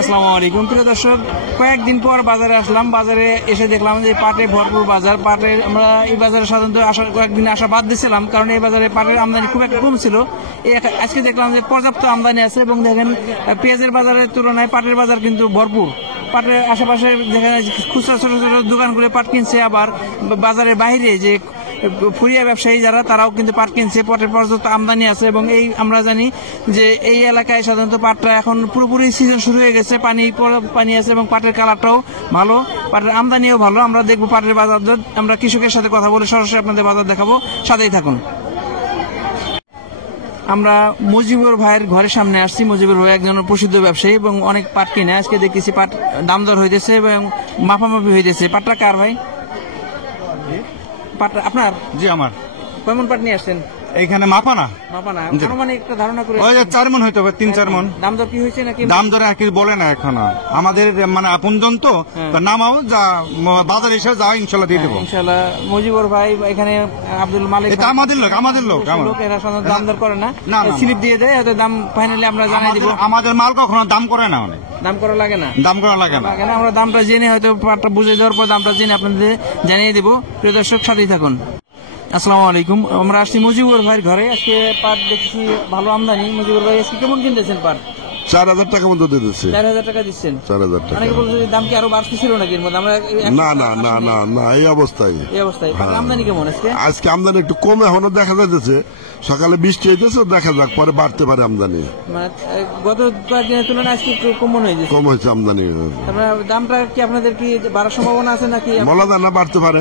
আসসালামু আলাইকুম প্রিয় দর্শক, কয়েকদিন পর বাজারে আসলাম। বাজারে এসে দেখলাম যে পাটে ভরপুর বাজার। পাটে আমরা এই বাজারে সাধারণত কয়েকদিন আসা বাদ দিয়েছিলাম, কারণ এই বাজারে পাটের আমদানি খুব একটা কম ছিল। আজকে দেখলাম যে পর্যাপ্ত আমদানি আছে এবং দেখেন পেঁয়াজের বাজারের তুলনায় পাটের বাজার কিন্তু ভরপুর। পাটের আশেপাশে দেখেন খুচরা ছোট ছোট দোকানগুলো পাট কিনছে, আবার বাজারের বাইরে যে ফুরিয়া ব্যবসায়ী যারা তারাও কিন্তু পাট কিনছে। পাটের পর্যাপ্ত আমদানি আছে এবং এই আমরা জানি যে এই এলাকায় সাধারণত পাটটা এখন পুরোপুরি সিজন শুরু হয়ে গেছে, পানি আছে এবং পাটের কালারটাও ভালো, পাটের আমদানিও ভালো। আমরা দেখবো পাটের বাজার দর, আমরা কৃষকের সাথে কথা বলে সরাসরি আপনাদের বাজার দেখাবো, সাথেই থাকুন। আমরা মুজিবুর ভাইয়ের ঘরের সামনে আসছি। মুজিবুর ভাই একজন প্রসিদ্ধ ব্যবসায়ী এবং অনেক পাট কিনে। আজকে দেখতেছি পাট দাম দর হইতেছে এবং মাপামাপি হইতেছে। পাটটা কার ভাই? পাটটা আপনার? জি আমার। কেমন পাট নিয়ে আসছেন? এইখানে মাপা না মানে একটা ধারণা করে 4 মন হইতে হবে, 3-4 মন। দাম দর কি হয়েছে নাকি? দাম দরে আর কি বলে না এখনো, আমাদের মানে আপনজন তো নামাও যা বাজার এসে যা ইনশাল্লাহ দিয়ে দেবো ইনশাল্লাহ। মুজিবুর ভাই এখানে আব্দুল মালিক, এটা আমাদের লোক এরা সাধারণত দাম দর করে না, স্লিপ দিয়ে দেয়, দাম ফাইনালি আমরা জানাই দিব। আমাদের মাল কখনো দাম করে না, অনেক দাম করা লাগে না, আমরা দামটা জেনে হয়তো পাটটা বুঝে দেওয়ার পর দামটা জেনে আপনাদের জানিয়ে দিব। প্রিয় দর্শক, সাথেই থাকুন। আসসালামু আলাইকুম, আমরা আসছি মুজিবুর ভাইয়ের ঘরে। আজকে পাট দেখছি ভালো আমদানি। মুজিবুর ভাই আজকে কেমন কিনতেছেন পাট? 4,000 টাকা মতো দিতেছে। 4,000 টাকা দিচ্ছেন? 4,000 টাকা। অনেকে বলছে দাম কি আরো বাড়তি ছিল নাকি? না, এই অবস্থায়। আমদানি কেমন আজকে আমদানি একটু কম এখনো দেখা যাচ্ছে। সকালে বৃষ্টি হইতেছে, দেখা যাক পরে বাড়তে পারে আমদানি। গত কয়েকদিনের তুলনায় আজকে একটু কম হয়েছে আমদানি। দামটা কি আপনাদের কি বাড়ার সম্ভাবনা আছে নাকি? বলা যায় না, বাড়তে পারে।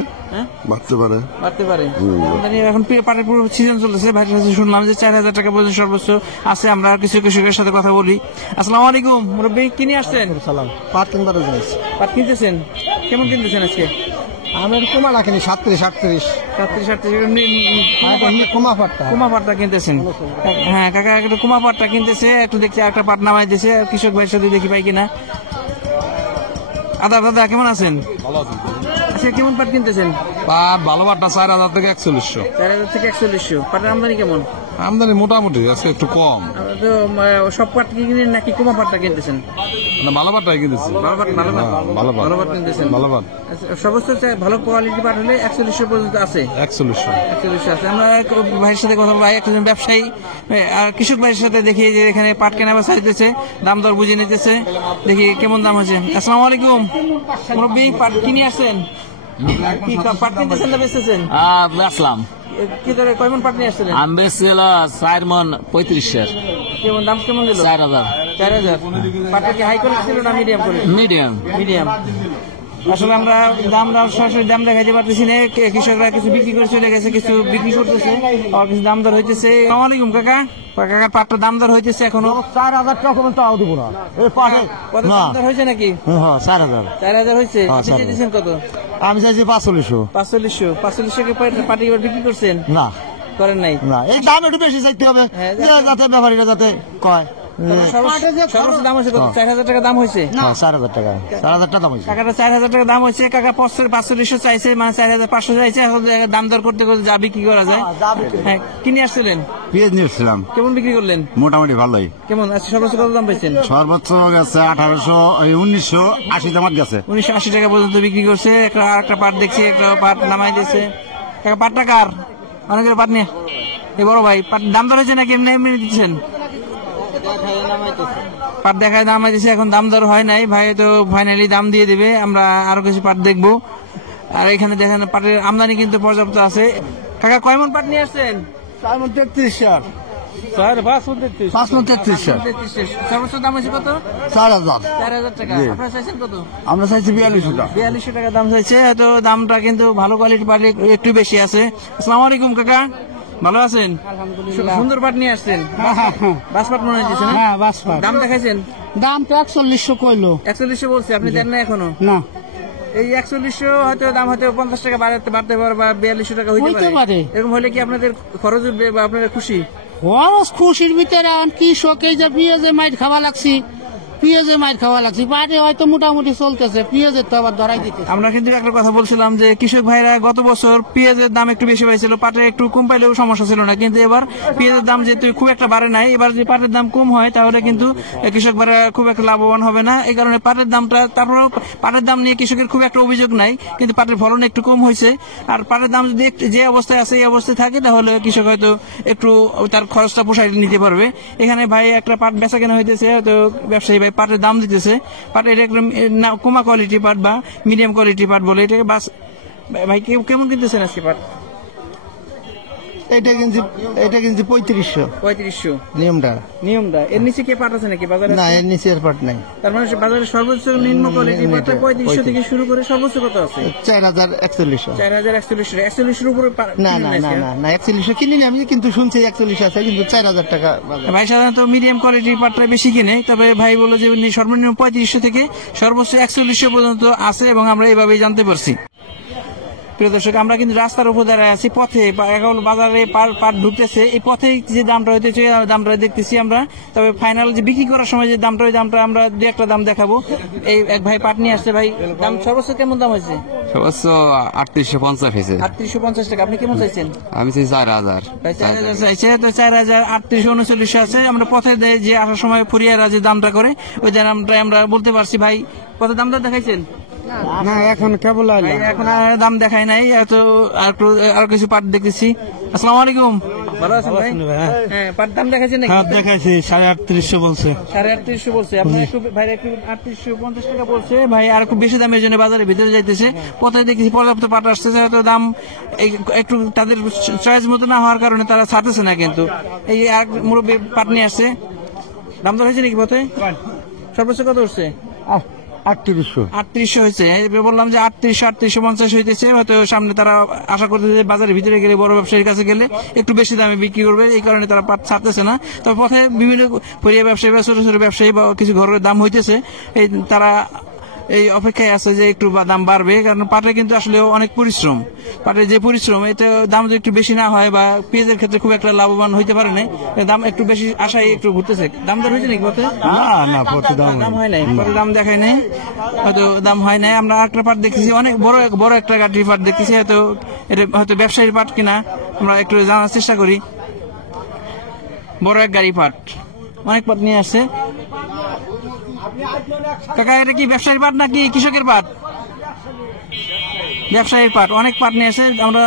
আমদানি এখন পাটের পুরো সিজন চলতেছে। ভাইয়ের কাছে শুনলাম যে 4,000 টাকা পর্যন্ত সর্বোচ্চ আছে। আমরা কিছু কৃষকের সাথে কথা বলি। আসসালামু আলাইকুম মুরব্বী, কি নিয়ে আসছেন? পাট কিনবার পাট কিনতেছেন? কেমন কিনতেছেন আজকে? আমি কুমা রাখিনি 37-38 কুমা পাটটা কিনতেছেন? হ্যাঁ কাকা, একটা কুমা পাটটা কিনতেছে। একটু দেখছি একটা পাট নামাই দিয়েছে। কৃষক ভাইয়ের সাথে দেখি পাই কিনা। দাদা কেমন আছেন? আচ্ছা, কেমন পাট কিনতেছেন? পাট ভালো পাটটা 4,000 থেকে 4100। 4,000 থেকে 4100। পাটের আমদানি কেমন? আমদানি মোটামুটি আছে, একটু কম। তো সব পাট কি কিনেন নাকি কুমা পাটটা কিনতেছেন? ভালো পাটটাই কিনতেছি। ভালো পাট কিনতেছেন? সর্বোচ্চ ভালো কোয়ালিটি পাট হলে 4100 পর্যন্ত আছে। 4100 আছে। আমরা এক ভাইয়ের সাথে কথা বলবো, একজন ব্যবসায়ী কৃষক ভাইয়ের সাথে দেখি যে এখানে পাট কেনা বেচা হইতেছে, দাম দর বুঝে নিতেছে, দেখি কেমন দাম হয়েছে। আসসালামু আলাইকুম মুরব্বী, পাট কিনে আসছেন? কি পাট কিনতেছেন না বেচতেছেন? বেচলাম। কি ধরে কয়মন পাট নিয়ে আসছিলেন? আমি বেচছিল 4 মন 3500। কেমন দাম কেমন দিল? 4,000। পাটটা কি হাই কোয়ালিটি ছিল না মিডিয়াম কোয়ালিটি? মিডিয়াম। আসলে আমরা সরাসরি দাম দেখাইতে পারতেছি না। কৃষকরা কিছু বিক্রি করে চলে গেছে, কিছু বিক্রি করতেছে, আবার কিছু দাম দর হইতেছে। আসসালামু আলাইকুম কাকা, পাটটার দাম দর হইতেছে এখনো 4,000 টাকা কোনো তাও দিব না। এই পাটে কত দাম দর হয়েছে নাকি? 4,000 হয়েছে। দিচ্ছেন কত? আমি চাইছি 4500 কে পাটি বিক্রি করছেন? না, করেন নাই। না, এই দাম একটু বেশি চাইতে হবে, যাতে ব্যাপারীরা যাতে কয়। সর্বোচ্চ দাম হয়েছে কত? 4,000 টাকা দাম হয়েছে? 4,000 টাকা দাম হয়েছে। কাকাটা 4,000 টাকা দাম হয়েছে। কাকা 4500 চাইছে, মানে 4,500 চাইছে। এখন দাম দর করতে করতে যা বিক্রি করা যায়। হ্যাঁ, কিনে আসছিলেন? পেঁয়াজ নিয়ে এসেছিলাম। কেমন বিক্রি করলেন? মোটামুটি ভালোই। কেমন সর্বোচ্চ কত দাম পাইছেন? সর্বোচ্চ গেছে 1980 দাম গেছে। 1980 টাকা পর্যন্ত বিক্রি করছে। একটা পাট দেখছি, একটা পাট নামাই দিয়েছে। কাকা পাটটা কার? অনেকের পাট নিয়ে এই বড় ভাই, পাট দাম দর হয়েছে নাকি এমনি দিচ্ছেন? পাট দেখায় নামাই দিচ্ছে, এখন দাম দর হয় নাই। ভাই তো ফাইনালি দাম দিয়ে দিবে। আমরা আরো কিছু পাট দেখবো। আর এখানে দেখেন পাটের আমদানি কিন্তু পর্যাপ্ত আছে। কাকা কয়মন পাট নিয়ে আসছেন? 4 মন 33,000। 5 মন 33,000। সর্বোচ্চ দাম হয়েছে কত? 4,000 টাকা। আপনারা চাইছেন কত? আমরা চাইছি 4200 টাকা দাম চাইছে। হয়তো দামটা কিন্তু ভালো কোয়ালিটি পাটে একটু বেশি আছে। আসসালামু আলাইকুম কাকা, ভালো আছেন? সুন্দর পাট নিয়ে আসছেন। বাসপাট মনে হচ্ছে না? হ্যাঁ, বাসপাট। দাম দেখাইছেন? দাম তো 4100 কইলো। 4100 বলছে, আপনি দেন না এখনো? না, এই 4100 হয়তো দাম হয়তো 50 টাকা বাড়তে পারে বা 4200 টাকা হইতে পারে। এরকম হলে কি আপনাদের খরচ উঠবে বা আপনারা খুশি? খরচ খুশির ভিতরে কৃষক এই যে পেঁয়াজের মাইট খাওয়া লাগছি, পেঁয়াজে মার খাওয়া লাগছে, পাটে হয়তো মোটামুটি চলতেছে, পেঁয়াজের তো আবার ধরাই দিতে। আমরা কিন্তু একটা কথা বলছিলাম যে কৃষক ভাইরা গত বছর পেঁয়াজের দাম একটু বেশি পাইছিল, পাটে একটু কম পাইলেও সমস্যা ছিল না, কিন্তু এবার পেঁয়াজের দাম যেহেতু খুব একটা বাড়ে নাই, এবার যদি পাটের দাম কম হয় তাহলে কিন্তু কৃষক ভাইরা খুব একটা লাভবান হবে না। এই কারণে পাটের দামটা, তারপরেও পাটের দাম নিয়ে কৃষকের খুব একটা অভিযোগ নাই, কিন্তু পাটের ফলন একটু কম হয়েছে। আর পাটের দাম যদি যে অবস্থায় আছে এই অবস্থায় থাকে তাহলে কৃষক হয়তো একটু তার খরচটা পোষায় নিতে পারবে। এখানে ভাই একটা পাট বেচা কেনা হইতেছে, তো ব্যবসায়ী ভাই পাটের দাম দিতেছে। পাটের এটা একটা কমা কোয়ালিটি পাট বা মিডিয়াম কোয়ালিটি পাট বলে এটাকে। বাস ভাই কেমন কিনতেছেন আজকে পাট? এটা কিনছি 3500 নিয়মটা। এর নিচে কি পাট আছে নাকি বাজারে? না, এর নিচে এর পাট নাই। তার মানে বাজারে সর্বোচ্চ নিম্ন কোয়ালিটি পাটটা 3500 থেকে শুরু করে সর্বোচ্চ কত আছে? 4041। 4140 এর উপরে না 41 কিনিনি আমি, কিন্তু শুনছি 41 আছে, কিন্তু 4000 টাকা বাজার। ভাই সাধারণত মিডিয়াম কোয়ালিটির পাটটা বেশি কিনে, তবে ভাই বললো যে সর্বনিম্ন 3500 থেকে সর্বোচ্চ 4100 পর্যন্ত আছে, এবং আমরা এইভাবেই জানতে পারছি। প্রিয় দর্শক, আমরা কিন্তু রাস্তার উপর দাঁড়ায় আছি, পথে এখন বাজারে পাট ঢুকতেছে, এই পথে যে দামটা হইতেছে দামটা দেখতেছি আমরা। তবে ফাইনাল যে বিক্রি করার সময় যে দামটা, ওই দামটা আমরা দু একটা দাম দেখাবো। এই এক ভাই পাট নিয়ে আসছে, ভাই দাম সর্বোচ্চ কেমন দাম হয়েছে? সর্বোচ্চ 3850 হয়েছে। 3850 টাকা। আপনি কেমন চাইছেন? আমি চাই 4000। 4000 চাইছে, তো 4839 আছে। আমরা পথে যে আসার সময় ফুরিয়ারা যে দামটা করে ওই দামটা আমরা বলতে পারছি। ভাই কত দামটা দেখাইছেন? না, এখন কেবল ভাই এখন আর দাম দেখাই নাই, আর কিছু পাট দেখতেছি। আসসালামু আলাইকুম, ভালো আছেন ভাই? হ্যাঁ, পাট দাম দেখাইছেন নাকি? দেখাইছি 3850 বলছে। 3850 বলছে। আপনি একটু ভাই একটু 3850 টাকা বলছে ভাই, আর খুব বেশি দামের জন্য বাজারের ভিতরে যাইতেছে। পথে দেখছি পর্যাপ্ত পাট আসতেছে, হয়তো দাম একটু তাদের চয়েস মতো না হওয়ার কারণে তারা ছাড়তেছে না। কিন্তু এই আর মুরব্বী পাট নিয়ে আসছে, দাম দর হয়েছে নাকি পথে? সর্বোচ্চ কত উঠছে? 3800 হয়েছে। বললাম যে 3850 হইতেছে, হয়তো সামনে তারা আশা করতেছে বাজারের ভিতরে গেলে, বড় ব্যবসায়ীর কাছে গেলে একটু বেশি দামে বিক্রি করবে, এই কারণে তারা পাট ছাড়তেছে না। তবে পথে বিভিন্ন পরিবার ব্যবসায়ী বা ছোট ছোট ব্যবসায়ী বা কিছু ঘরের দাম হইতেছে, এই তারা এই অপেক্ষায় আছে যে একটু দাম বাড়বে, কারণ পাটে কিন্তু আসলে অনেক পরিশ্রম। পাটের যে পরিশ্রম, এটা দাম যদি একটু বেশি না হয় বা পেঁয়াজের ক্ষেত্রে খুব একটা লাভবান হইতে পারে না, দাম একটু বেশি আশায় একটু ঘুরতেছে। দাম দর হয়েছে নাকি পথে? না, পথে দাম হয় নাই, পরে দাম দেখায় নাই, হয়তো দাম হয় নাই। আমরা একটা পাট দেখতেছি, অনেক বড় একটা গাড়ির পাট দেখতেছি, হয়তো এটা হয়তো ব্যবসায়ীর পাট কিনা, আমরা একটু জানার চেষ্টা করি। বড় এক গাড়ি পাট, অনেক পাট নিয়ে আসছে। কাকা, এটা কি ব্যবসায়ীর পাট নাকি কৃষকের পাট? ব্যবসায়ীর পাট, অনেক পাট নিয়ে আসে। আমরা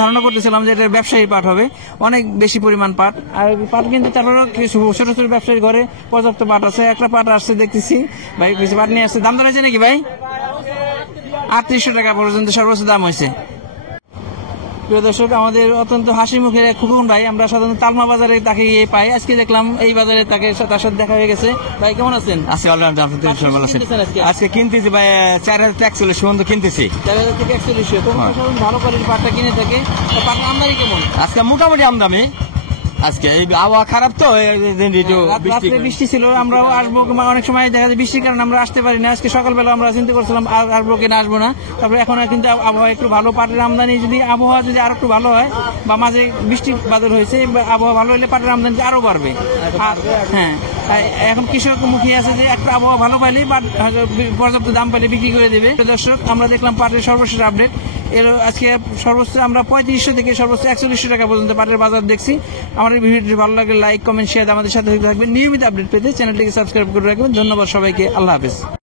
ধারণা করতেছিলাম যে এটা ব্যবসায়ী পাট হবে, অনেক বেশি পরিমাণ পাট। আর পাট কিন্তু তারপরে কিছু ছোট ছোট ব্যবসায়ীর ঘরে পর্যাপ্ত পাট আছে। একটা পাট আসছে দেখতেছি, ভাই কিছু পাট নিয়ে আসছে। দাম ধরেছে নাকি ভাই? 3800 টাকা পর্যন্ত সর্বোচ্চ দাম হয়েছে। প্রিয় দর্শক, আমাদের অত্যন্ত হাসি মুখের এক খুকুন ভাই, আমরা সাধারণত তালমা বাজারে তাকে গিয়ে পাই, আজকে দেখলাম এই বাজারে তার সাথে দেখা হয়ে গেছে। ভাই কেমন আছেন? আজকে কিনতেছি ভাই 4041 পর্যন্ত কিনতেছি। 4000 থেকে 4100। তোমরা সাধারণত ভালো কোয়ালিটির পাটটা কিনে থাকে। পাটের আমদানি কেমন? আজকে মোটামুটি আমদানি। আজকে এই আবহাওয়া খারাপ তো, রাত্রে বৃষ্টি ছিল, আমরাও আসবো, অনেক সময় দেখা যায় বৃষ্টির কারণে আমরা আসতে পারি না। আজকে সকালবেলা আমরা চিন্তা করছিলাম আসবো কিনা আসবো না, তারপরে এখন কিন্তু আবহাওয়া একটু ভালো। পাটের আমদানি যদি আবহাওয়া যদি আরো একটু ভালো হয় বা মাঝে বৃষ্টি বাদল হয়েছে, আবহাওয়া ভালো হলে পাটের আমদানি আরো বাড়বে। হ্যাঁ, এখন কৃষক মুখী আছে যে একটা আবহাওয়া ভালো পাইলে পর্যাপ্ত দাম পাইলে বিক্রি করে দেবে। দর্শক, আমরা দেখলাম পাটের সর্বশেষ আপডেট। এর আজকে সর্বোচ্চ আমরা 3500 থেকে সর্বোচ্চ 4100 টাকা পর্যন্ত পাটের বাজার দেখছি। আমাদের ভিডিওটি ভালো লাগলে লাইক, কমেন্ট, শেয়ার আমাদের সাথে থাকবেন। নিয়মিত আপডেট পেতে চ্যানেলটিকে সাবস্ক্রাইব করে রাখবেন। ধন্যবাদ সবাইকে, আল্লাহ হাফেজ।